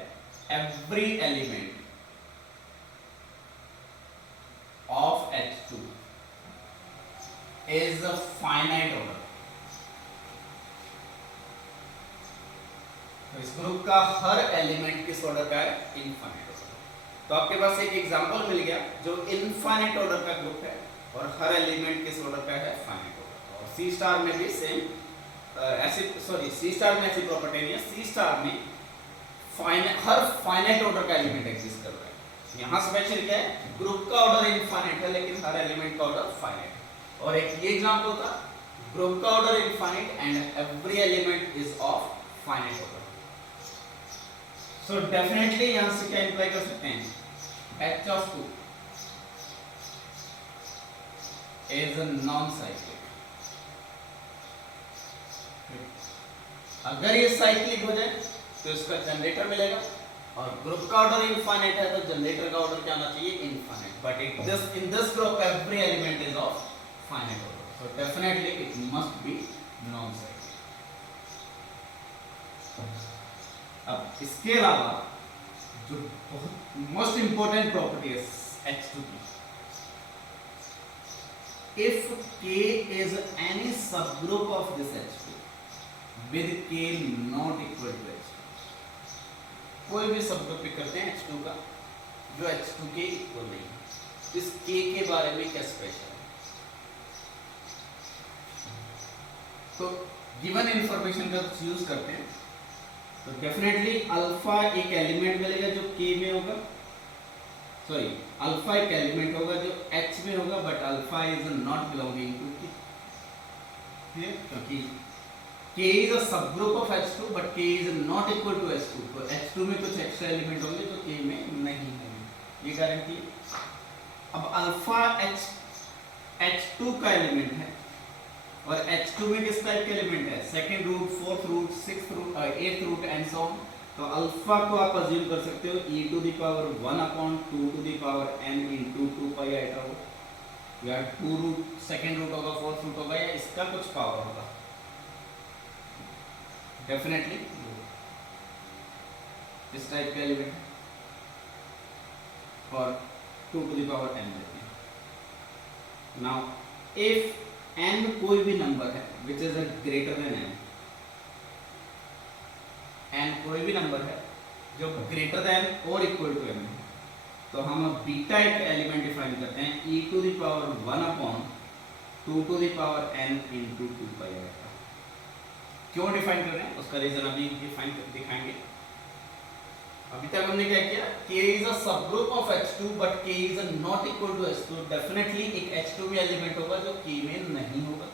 Every element of H2 is a finite order. तो इस ग्रुप का हर एलिमेंट किस ऑर्डर का है? इनफाइनाइट. तो आपके पास एक एग्जांपल मिल गया जो इनफाइनाइट ऑर्डर का ग्रुप है और हर एलिमेंट किस ऑर्डर का है? Finite order. और सी स्टार में भी सेम ऐसी सी स्टार में ऐसी प्रॉपर्टी नहीं है. सी स्टार में हर फाइनाइट ऑर्डर का एलिमेंट एग्जिस्ट कर रहा है. यहाँ स्पेशल क्या है? ग्रुप का ऑर्डर इनफाइनाइट है लेकिन हर एलिमेंट का ऑर्डर फाइनाइट है. और एक ये एग्जांपल था ग्रुप का order infinite and every element is of finite order. So definitely यहाँ से क्या इंप्लाई कर सकते हैं? H of 2 is a non-cyclic. अगर ये साइक्लिक हो जाए तो इसका जनरेटर मिलेगा और ग्रुप का ऑर्डर इनफाइनाइट है तो जनरेटर का ऑर्डर क्या होना चाहिए? Infinite. But in this group every element is of finite order. So definitely it must be non-cyclic. अब इसके अलावा जो बहुत मोस्ट इंपॉर्टेंट प्रॉपर्टी है H2 की, if K is any subgroup of this H2 with K not equal to H2. कोई भी subgroup pick करते हैं H2 का जो H2 के इक्वल नहीं है. इस K के बारे में क्या स्पेशल है? तो गिवन इंफॉर्मेशन का यूज करते हैं. तो डेफिनेटली अल्फा एक एलिमेंट मिलेगा जो K में होगा. सॉरी, अल्फा एक एलिमेंट होगा जो H में होगा but alpha is not belonging to K. क्योंकि K is a subgroup of H2 but K is not equal to H2. तो H2 में कुछ एक्स्ट्रा एलिमेंट होंगे जो K में नहीं होंगे. ये गारंटी है. अब अल्फा H2 का एलिमेंट है और H2 में किस टाइप के एलिमेंट है? Second root, fourth root, sixth root, eighth root and so on. तो अल्फा को आप अज्यूम कर सकते हो e to the power 1 upon 2 to the power n into 2 pi iota हो, या 2 रूट सेकंड रूट होगा, फोर्थ रूट होगा, या इसका कुछ पावर होगा. डेफिनेटली इस टाइप का एलिमेंट है और 2 टू द पावर n देते हैं. नाउ इफ n कोई भी नंबर है विच is a greater than n, n कोई भी नंबर है जो ग्रेटर देन और इक्वल टू n है, तो हम बीटा एक एलिमेंट डिफाइन करते हैं e to the power 1 upon 2 to the power n into 2 pi iota. क्यों डिफाइन कर रहे हैं उसका रीजन अभी दिखाएंगे. अभी तक हमने क्या किया? K is a subgroup of H2 but K is not equal to H2. Definitely एक H2 में एलिमेंट होगा जो K में नहीं होगा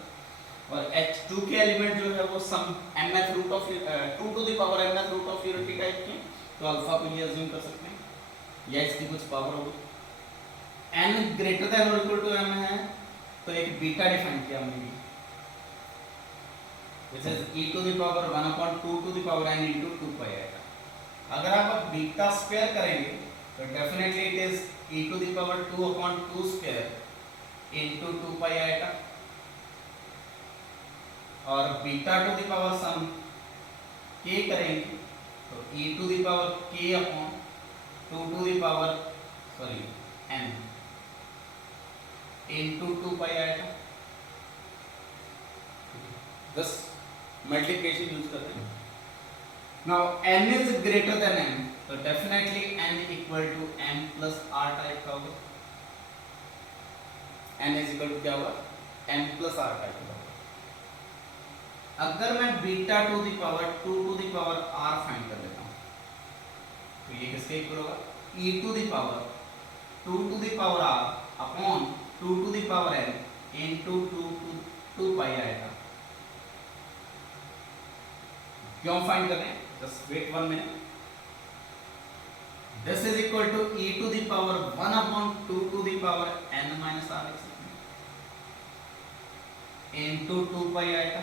और H2 के एलिमेंट जो है वो some mth root of 2 to the power mth root of unity type के. तो अल्फा को ये अज्यूम कर सकते हैं या इसकी कुछ पावर होगी. n ग्रेटर देन और इक्वल टू m है तो एक बीटा डिफाइन किया हमने which is e to the power 1 upon 2 to the power n into 2 pi आएगा. अगर आप अब बीटा स्क्वायर करेंगे तो definitely it is e to the power 2 upon 2 square into 2 pi आएगा और beta to the power some k करेंगे तो e to the power k upon 2 to the power n into 2 pi आएगा. बस multiplication use करते हैं. Now n is greater than m तो definitely n equal to m plus r type का होगा. n is equal to क्या होगा m plus r का होगा। अगर मैं beta to the power 2 to the power r find कर लेता हूं तो ये किसके इक्वल होगा e to the power 2 to the power r upon 2 to the power n into 2 pi आएगा। क्यों फाइंड कर रहे हैं, just wait 1 minute. This is equal to e to the power 1 upon 2 to the power n minus r into 2 pi आएगा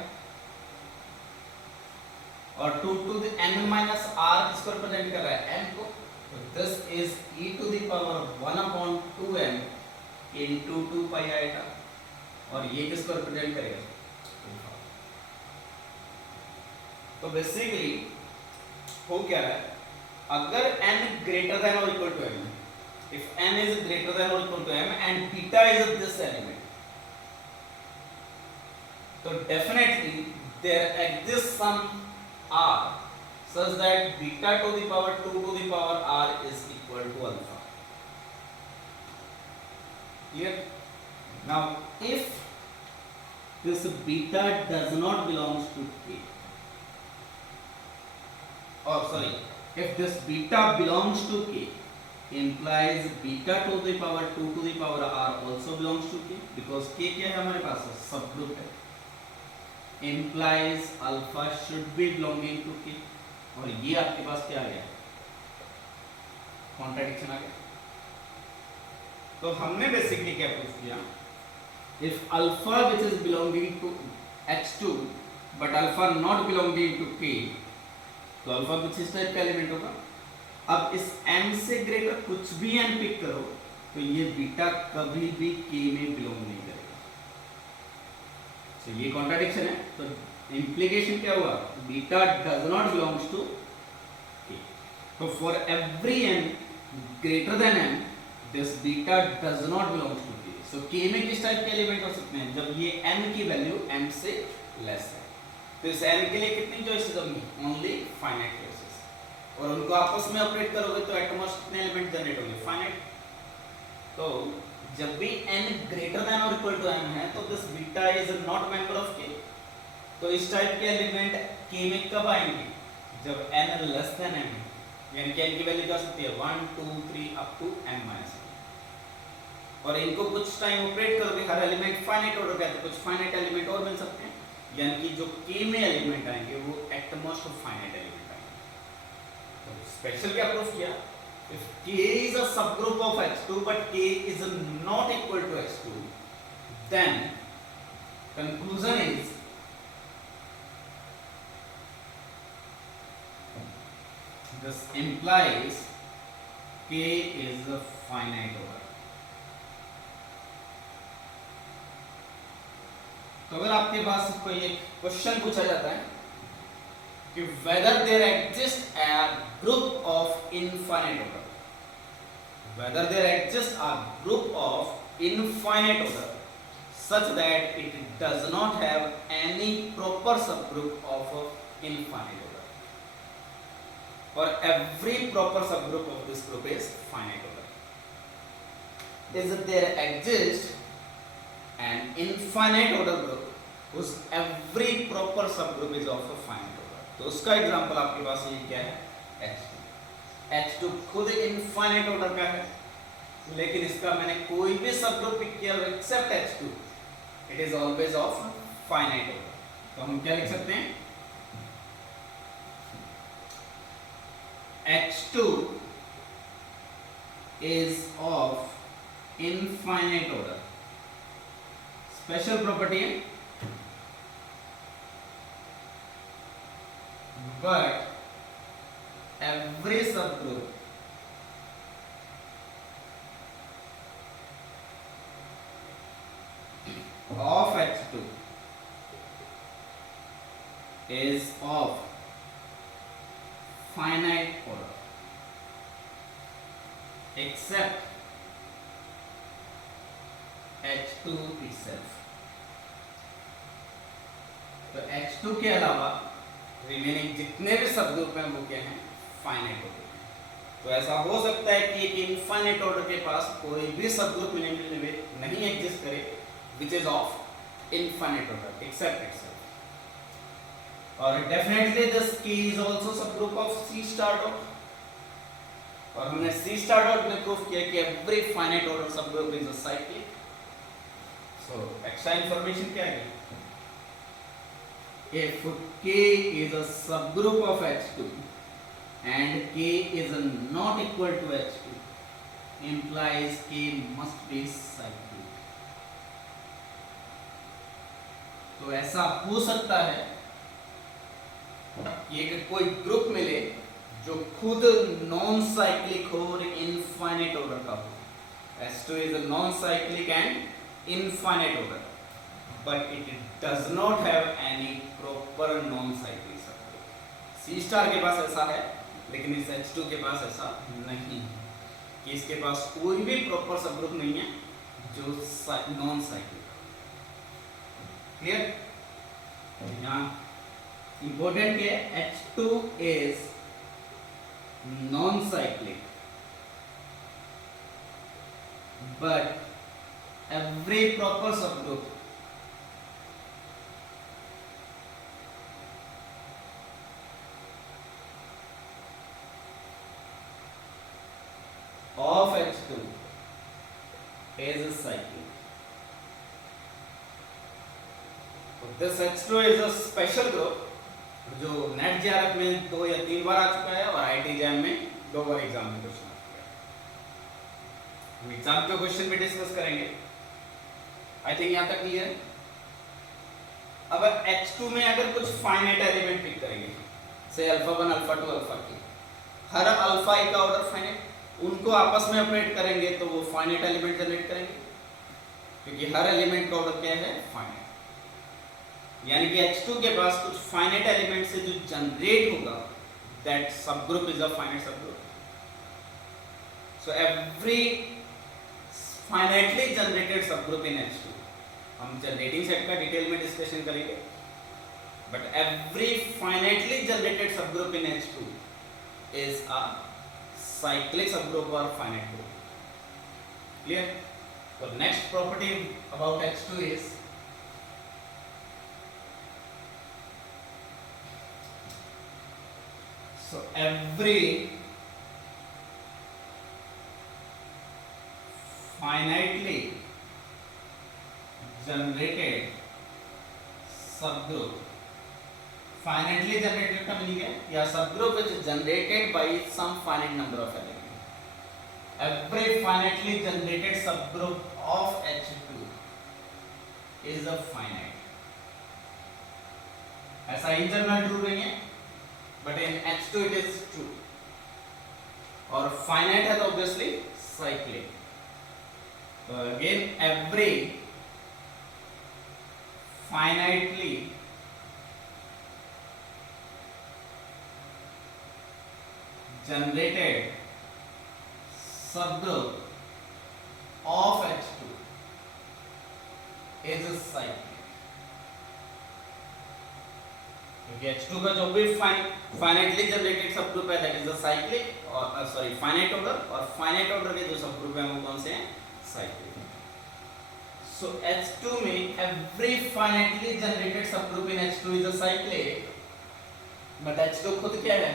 और 2 to the n minus r किसको represent कर रहा है n को, तो this is e to the power 1 upon 2n into 2 pi आएगा और ये किसको रिप्रेजेंट करेगा। तो बेसिकली हो क्या रहा है, अगर n greater than or equal to m, if n is greater than or equal to m and beta is this element, so definitely there exists some r such that beta to the power 2 to the power r is equal to alpha. Clear? Now if this beta does not belongs to k, or sorry, if this beta belongs to k implies beta to the power 2 to the power r also belongs to k, because k क्या है हमारे पास सब group है, implies alpha should be belonging to k, और ये आपके पास क्या आ गया, कॉन्ट्रडिक्शन आ गया। तो हमने बेसिकली क्या प्रूफ किया, if alpha which is belonging to h2 but alpha not belonging to k, तो अल्फा कुछ इस टाइप का एलिमेंट होगा। अब इस m से ग्रेटर कुछ भी n पिक करो तो ये बीटा कभी भी k में बिलोंग नहीं करेगा। तो ये कॉन्ट्रडिक्शन है, तो इंप्लीकेशन क्या हुआ, beta does not belongs to k। तो for every n greater than m this beta does not belongs to k। So k में किस टाइप के एलिमेंट हो सकते हैं, जब ये n की वैल्यू m से लेस है। तो इस n के लिए कितनी चॉइसेस होंगी, ओनली फाइनाइट चॉइसेस, और उनको आपस में ऑपरेट करोगे तो एटमॉस कितने एलिमेंट जनरेट होंगे, फाइनाइट। तो जब भी n ग्रेटर देन और इक्वल टू m है तो this beta is not member of k। तो इस टाइप के एलिमेंट k में कब आएंगे, जब n लेस देन m है, यानी कि n की वैल्यू क्या हो सकती है 1 2 3 अप टू m माइनस, और इनको कुछ टाइम ऑपरेट करोगे, हर एलिमेंट फाइनाइट ऑर्डर का है तो कुछ फाइनाइट एलिमेंट और मिल सकते हैं, यानी कि जो k में एलिमेंट आएंगे वो एट मोस्ट फाइनाइट एलिमेंट आएंगे। तो स्पेशल क्या प्रूफ किया, if k is a subgroup of h2 but k is not equal to h2, then conclusion is this implies k is a finite order। तो अगर आपके पास कोई एक क्वेश्चन पूछा जाता है कि whether there exist a group of infinite order, whether there exist a group of infinite order such that it does not have any proper subgroup of infinite order, or every proper subgroup of this group is finite order, is that there exists an infinite order group whose every proper subgroup is of a finite order। तो उसका example आपके पास ये क्या है, H2। H2 खुद infinite order का है, लेकिन इसका मैंने कोई भी सबग्रुप पिक किया except H2, it is always of finite order. तो हम क्या लिख सकते हैं, H2 is of infinite order। Special property है, but every subgroup of H2 is of finite order except H2 itself। तो H2 के अलावा रिमेनिंग जितने भी सबग्रुप हैं वो क्या हैं, फाइनाइट ऑर्डर हैं। तो ऐसा हो सकता है कि एक इनफाइनाइट ऑर्डर के पास कोई भी सब ग्रुप नहीं एग्जिस्ट करे which is of infinite order except itself. और definitely this K is also subgroup of C star dot, और हमने सी स्टार डॉट में प्रूफ किया कि एवरी फाइनाइट ऑर्डर सब group is a cyclic. So extra information क्या है, if K is a subgroup of H2 and K is not equal to H2 implies K must be cyclic। तो ऐसा हो सकता है कि एक कोई ग्रुप मिले जो खुद नॉन साइक्लिक हो और इनफाइनाइट ऑर्डर का हो। H2 is a non-cyclic and infinite order, but it does not have any proper non-cyclic subgroup। C star के पास ऐसा है, लेकिन इस H2 के पास ऐसा नहीं है कि इसके पास कोई भी प्रॉपर सबग्रुप नहीं है जो नॉन साइक्लिक। क्लियर? यहाँ इंपॉर्टेंट है H2 is non-cyclic but every proper subgroup of H2 is a cyclic। So this H2 is a special group जो नेट जेआरएफ में 2 या 3 बार आ चुका है और आईटी जैम में 2 बार एग्जाम में क्वेश्चन आ चुका है। हम एग्जाम के क्वेश्चन भी डिस्कस करेंगे। आई थिंक यहां तक क्लियर है। अब H2 में अगर कुछ फाइनाइट एलिमेंट पिक करेंगे, से अल्फा 1 अल्फा 2 अल्फा 2, हर अल्फा ए का ऑर्डर फाइनाइट, उनको आपस में ऑपरेट करेंगे तो वो फाइनाइट एलिमेंट जनरेट करेंगे, क्योंकि हर एलिमेंट का ऑर्डर क्या है? फाइनाइट। यानी कि H2 के पास कुछ फाइनाइट एलिमेंट से जो जनरेट होगा that subgroup is a finite subgroup. So every finitely generated subgroup in H2, हम जनरेटिंग सेट का डिटेल में डिस्कशन करेंगे, but every finitely generated subgroup in H2 is a cyclic subgroup or finite group। Clear? So next property about H2 is so every finitely generated subgroup, finitely generated का meaning है या subgroup which is generated by some finite number of elements। Every finitely generated subgroup of H2 is a finite। ऐसा in general true नहीं है, but in H2 it is true। और finite है तो obviously cyclic। So again every finitely generated subgroup of H2 is a cyclic। क्योंकि H2 का जो भी फाइनाइटली जनरेटेड सबग्रुप है दैट इज अ साइक्लिक, और सॉरी फाइनाइट ऑर्डर, और फाइनाइट ऑर्डर के जो सबग्रुप है वो कौन से हैं? साइक्लिक। सो H2 में every finitely generated subgroup in H2 is a cyclic, but H2 खुद क्या है?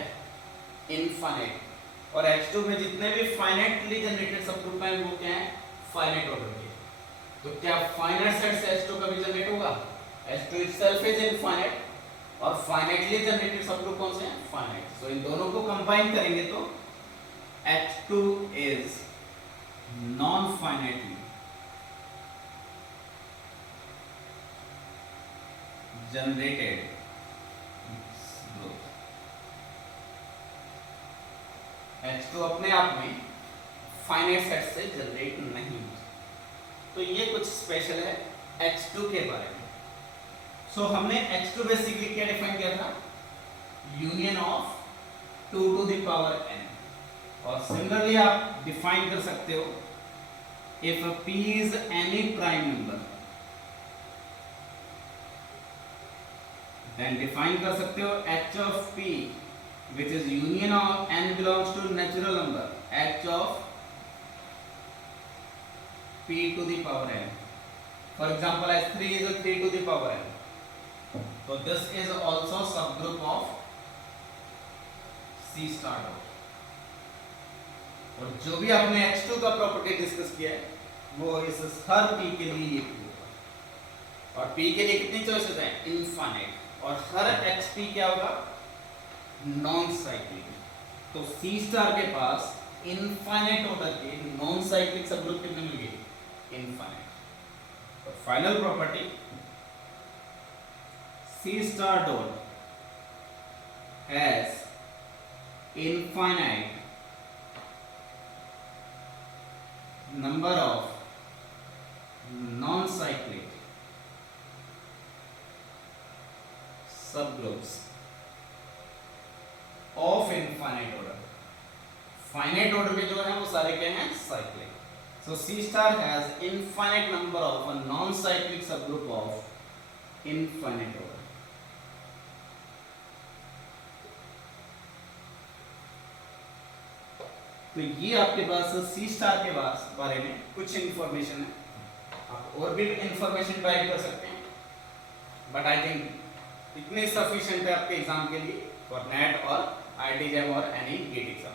इनफाइनाइट। और H2 में जितने भी फाइनाइटली जनरेटेड सबग्रुप हैं वो क्या हैं? फाइनाइट ऑर्डर के। तो क्या फाइनाइट सेट से H2 कभी जनरेट होगा? H2 itself is infinite और फाइनाइटली जनरेटेड सबग्रुप कौन से हैं? फाइनाइट। सो इन दोनों को कंबाइन करेंगे तो H2 is non finitely generated group. H2 अपने आप में फाइनाइट सेट से जनरेट नहीं होता। तो ये कुछ स्पेशल है H2 के बारे में। सो हमने H2 बेसिकली क्या डिफाइन किया था? Union of 2 to the power n। और सिमिलरली आप डिफाइन कर सकते हो if P is any prime number, then define कर सकते हो H of P which is union of n belongs to natural number h of p to the power n. For example, h3 is a 3 to the power n. So this is also subgroup of C star dot. और जो भी आपने h2 का property discuss किया है वो इस हर p के लिए ये होगा। और p के लिए कितनी चॉइसेस हैं? इनफाइनाइट। और हर xp क्या होगा? Non cyclic. तो C स्टार के पास इनफाइनाइट ऑर्डर के नॉन साइक्लिक सबग्रुप कितने मिल गए? इनफाइनाइट। तो final property C star dot has infinite number of non-cyclic subgroups of infinite order. Finite order में जो है वो सारे क्या हैं? Cyclic. So C star has infinite number of a non-cyclic subgroup of infinite order. तो ये आपके पास C स्टार के बारे में कुछ इंफॉर्मेशन है। आप और भी इंफॉर्मेशन ट्राई कर सकते हैं, बट आई थिंक इतने सफिशिएंट है आपके एग्जाम के लिए फॉर नेट और IIT JAM और एनी गेट एग्जाम।